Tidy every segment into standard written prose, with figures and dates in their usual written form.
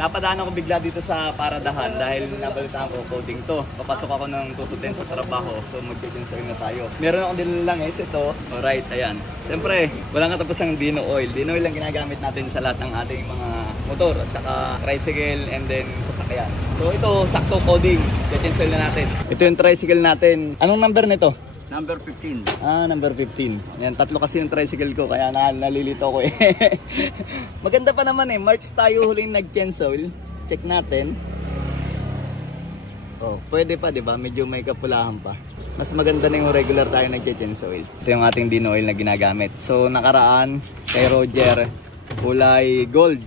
Napadaan ako bigla dito sa paradahan dahil nabalitaan ko coding to. Papasok ako ng 2 to 10 sa trabaho, so mag-cancel na tayo. Meron akong dinalangis ito. Alright, ayan. Siyempre, walang katapos ng Dino Oil. Dino Oil lang ginagamit natin sa lahat ng ating mga motor at saka tricycle and then sasakyan. So ito, sakto coding. I-cancel na natin. Ito yung tricycle natin. Anong number nito? Number 15. Number 15. Yan, tatlo kasi yung tricycle ko kaya nalilito ko eh. Maganda pa naman eh. March tayo huling nag-cancel. Check natin. Oh, pwede pa 'di ba? Medyo may kapulahan pa. Mas maganda na yung regular tayo nag-cancel. Ito yung ating Dino Oil na ginagamit. So nakaraan kay Roger kulay gold.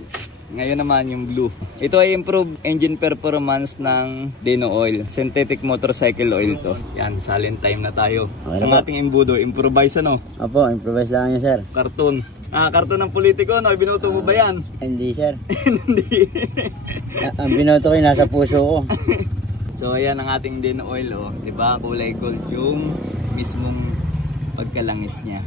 Ngayon naman yung blue. Ito ay improved engine performance ng Dino Oil. Synthetic motorcycle oil to. Yan, silent time na tayo. Okay, ang ating imbudo, improvise ano? Opo, improvise lang yan, sir. Karton. Karton ng politiko, no? Binoto mo ba yan? Hindi, sir. Hindi. Ang binoto ko yung nasa puso ko. So ayan ang ating Dino Oil, oh. Diba? Kulay gold yung mismong pagkalangis niya.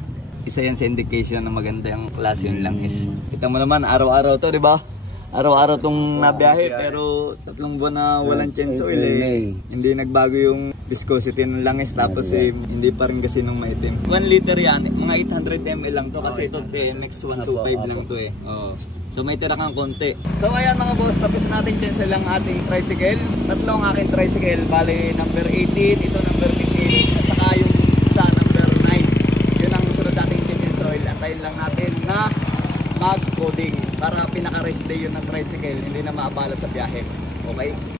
Isa yan sa indication na maganda yung klase yung langis. Kita mo naman, araw-araw to, diba? Araw-araw tong nabiyahe pero 3 buwan na walang change oil eh. Hindi nagbago yung viscosity ng langis tapos eh, hindi pa rin kasi nung maitim. 1 liter yan, mga 800 ml lang to kasi ito TMX 125 lang to eh. Oh. So may tira kang konti. So ayan mga boss, tapos natin change lang ating tricycle. Tatlo ang aking tricycle, bali number 18, ito number 15 at saka yung isa number 9. Yun ang sunod nating change oil. Antayin lang natin na mag-coding para pinaka-rest day yun ng tricycle, hindi na maabala sa biyahe. Okay?